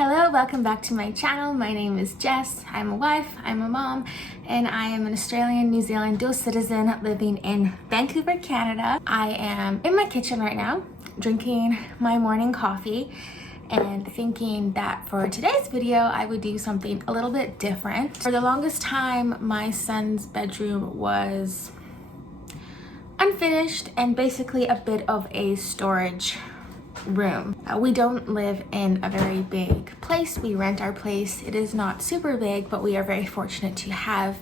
Hello, welcome back to my channel. My name is Jess. I'm a wife, I'm a mom, and I am an Australian New Zealand dual citizen living in Vancouver, Canada. I am in my kitchen right now, drinking my morning coffee and thinking that for today's video, I would do something a little bit different. For the longest time, my son's bedroom was unfinished and basically a bit of a storage room. We don't live in a very big place. We rent our place. It is not super big, but we are very fortunate to have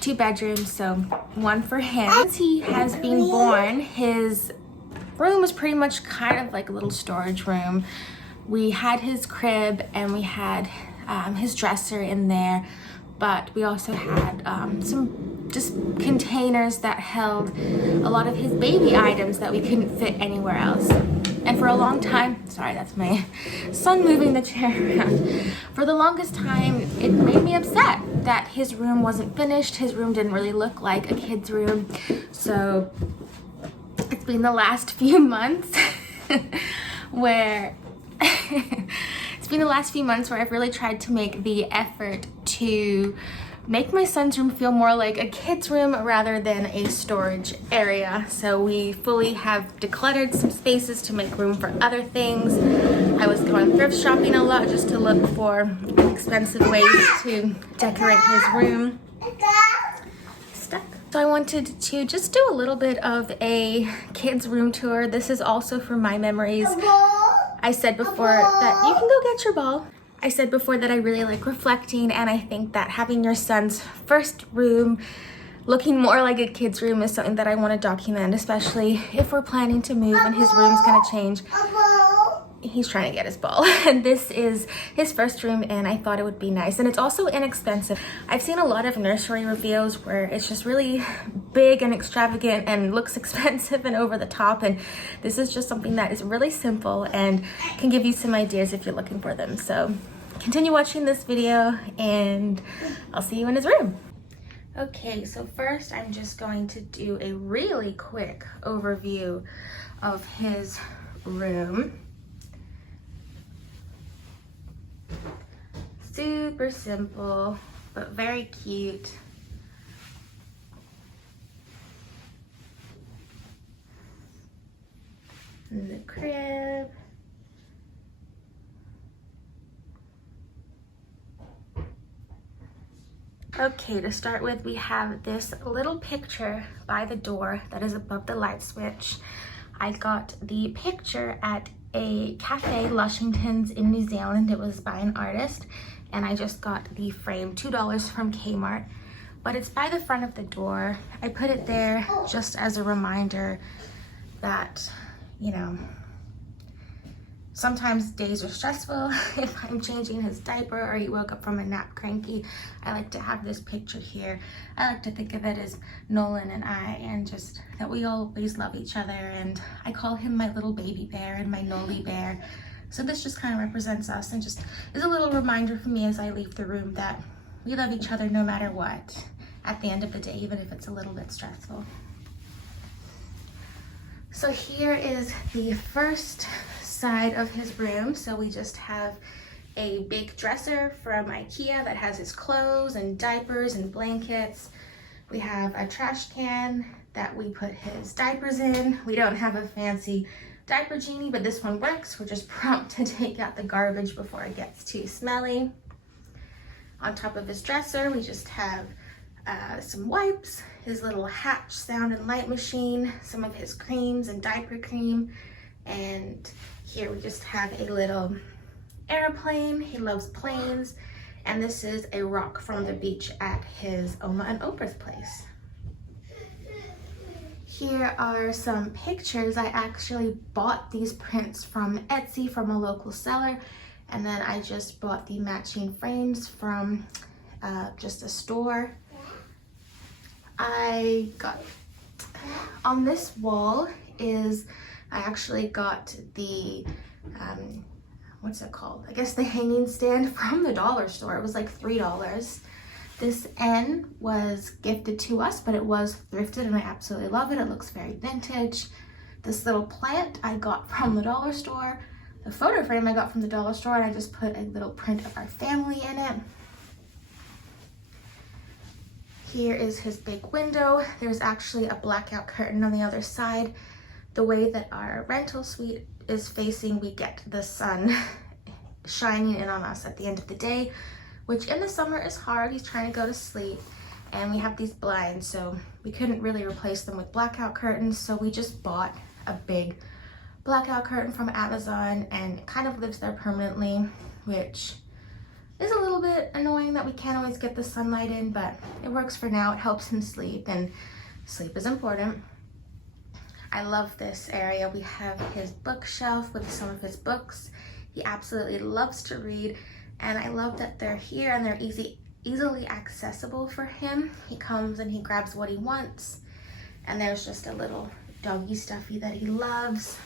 2 bedrooms, so one for him. Since he has been born, his room was pretty much kind of like a little storage room. We had his crib and we had his dresser in there, but we also had some just containers that held a lot of his baby items that we couldn't fit anywhere else. And for a long time, sorry, that's my son moving the chair around. For the longest time, it made me upset that his room wasn't finished. His room didn't really look like a kid's room. So it's been the last few months where I've really tried to make the effort to make my son's room feel more like a kid's room rather than a storage area. So we fully have decluttered some spaces to make room for other things. I was going thrift shopping a lot just to look for expensive ways to decorate his room. Stuck. So I wanted to just do a little bit of a kid's room tour. This is also for my memories. I said before that you can go get your ball. I said before that I really like reflecting, and I think that having your son's first room looking more like a kid's room is something that I want to document, especially if we're planning to move and his room's going to change. He's trying to get his ball. And this is his first room, and I thought it would be nice. And it's also inexpensive. I've seen a lot of nursery reviews where it's just really big and extravagant and looks expensive and over the top. And this is just something that is really simple and can give you some ideas if you're looking for them. So continue watching this video and I'll see you in his room. Okay, so first I'm just going to do a really quick overview of his room. Super simple, but very cute. And the crib. Okay, to start with, we have this little picture by the door that is above the light switch. I got the picture at a cafe, Lushington's in New Zealand. It was by an artist, and I just got the frame, $2 from Kmart, but it's by the front of the door. I put it there just as a reminder that, you know, sometimes days are stressful. If I'm changing his diaper or he woke up from a nap cranky, I like to have this picture here. I like to think of it as Nolan and I, and just that we always love each other. And I call him my little baby bear and my Noli bear. So this just kind of represents us and just is a little reminder for me as I leave the room that we love each other no matter what at the end of the day, even if it's a little bit stressful. So here is the first side of his room. So we just have a big dresser from IKEA that has his clothes and diapers and blankets. We have a trash can that we put his diapers in. We don't have a fancy diaper genie, but this one works. We're just prompt to take out the garbage before it gets too smelly. On top of his dresser, we just have some wipes, his little Hatch sound and light machine, some of his creams and diaper cream, and here we just have a little airplane. He loves planes, and this is a rock from the beach at his Oma and Oprah's place. Here are some pictures. I actually bought these prints from Etsy from a local seller, and then I just bought the matching frames from just a store. I got on this wall is I actually got the what's it called? I guess the hanging stand from the dollar store. It was like $3. This N was gifted to us, but it was thrifted and I absolutely love it. It looks very vintage. This little plant I got from the dollar store. a photo frame I got from the dollar store, and I just put a little print of our family in it. Here is his big window. There's actually a blackout curtain on the other side. The way that our rental suite is facing, we get the sun shining in on us at the end of the day, which in the summer is hard. He's trying to go to sleep, and we have these blinds, so we couldn't really replace them with blackout curtains, so we just bought a big blackout curtain from Amazon, and it kind of lives there permanently, which is a little bit annoying that we can't always get the sunlight in, but it works for now. It helps him sleep, and sleep is important. I love this area. We have his bookshelf with some of his books. He absolutely loves to read, and I love that they're here and they're easily accessible for him. He comes and he grabs what he wants, and there's just a little doggy stuffy that he loves.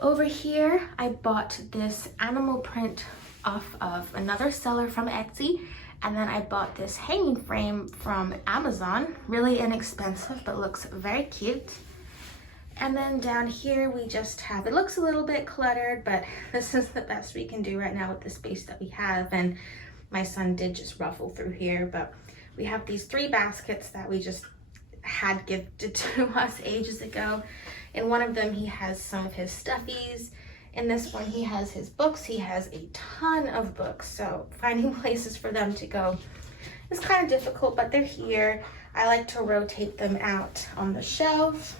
Over here, I bought this animal print off of another seller from Etsy, and then I bought this hanging frame from Amazon. Really inexpensive, but looks very cute. And then down here we just have, it looks a little bit cluttered, but this is the best we can do right now with the space that we have. And my son did just ruffle through here, but we have these 3 baskets that we just had gifted to us ages ago. In one of them he has some of his stuffies. In this one he has his books. He has a ton of books, so finding places for them to go is kind of difficult, but they're here. I like to rotate them out on the shelf.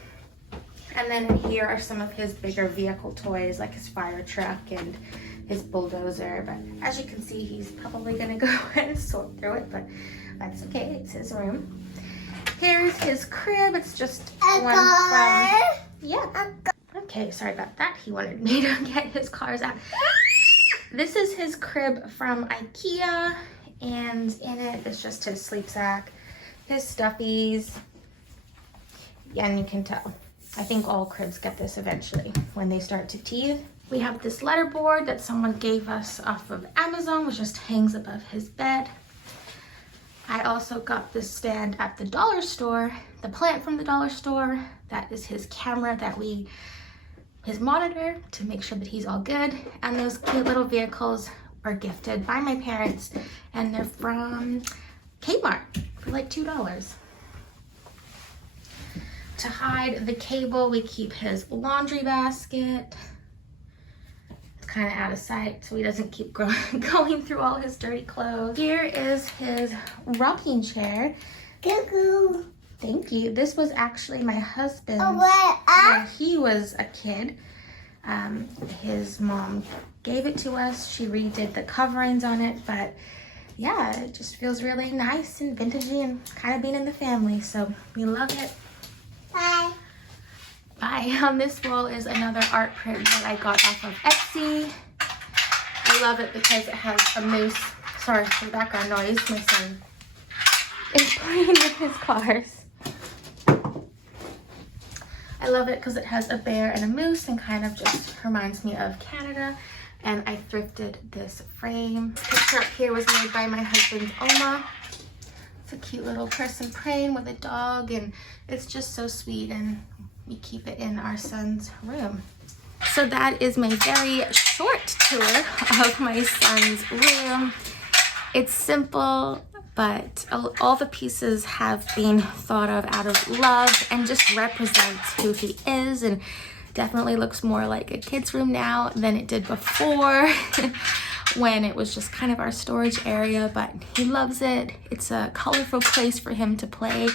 And then in here are some of his bigger vehicle toys, like his fire truck and his bulldozer. But as you can see, he's probably gonna go and sort through it, but that's okay, it's his room. Here's his crib. It's just one from, yeah. Okay, sorry about that. He wanted me to get his cars out. This is his crib from IKEA, and in it is just his sleep sack, his stuffies, yeah, and you can tell. I think all cribs get this eventually when they start to teeth. We have this letterboard that someone gave us off of Amazon, which just hangs above his bed. I also got this stand at the dollar store, the plant from the dollar store. That is his camera that his monitor to make sure that he's all good. And those cute little vehicles are gifted by my parents, and they're from Kmart for like $2. To hide the cable, we keep his laundry basket. It's kind of out of sight so he doesn't keep going through all his dirty clothes. Here is his rocking chair. Cuckoo. Thank you. This was actually my husband's when he was a kid. His mom gave it to us. She redid the coverings on it, but yeah, it just feels really nice and vintagey and kind of being in the family, so we love it. Bye. Bye. On this wall is another art print that I got off of Etsy. I love it because it has a moose. Sorry for the background noise. My son is playing with his cars. I love it because it has a bear and a moose and kind of just reminds me of Canada. And I thrifted this frame. This picture up here was made by my husband's Oma. It's a cute little person praying with a dog, and it's just so sweet, and we keep it in our son's room. So that is my very short tour of my son's room. It's simple, but all the pieces have been thought of out of love and just represents who he is, and definitely looks more like a kid's room now than it did before when it was just kind of our storage area, but he loves it. It's a colorful place for him to play.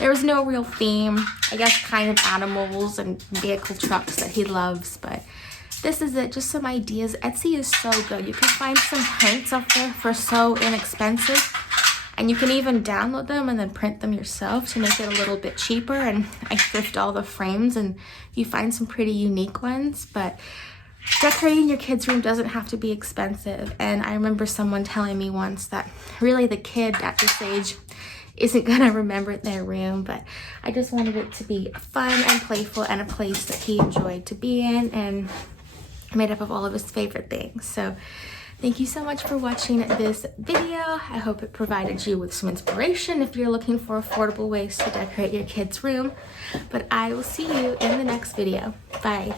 There was no real theme, I guess kind of animals and vehicle trucks that he loves, but this is it, just some ideas. Etsy is so good. You can find some prints up there for so inexpensive, and you can even download them and then print them yourself to make it a little bit cheaper. And I thrift all the frames and you find some pretty unique ones, but decorating your kid's room doesn't have to be expensive. And I remember someone telling me once that really the kid at this age isn't gonna remember their room, but I just wanted it to be fun and playful and a place that he enjoyed to be in and made up of all of his favorite things. So thank you so much for watching this video. I hope it provided you with some inspiration if you're looking for affordable ways to decorate your kid's room. But I will see you in the next video. Bye.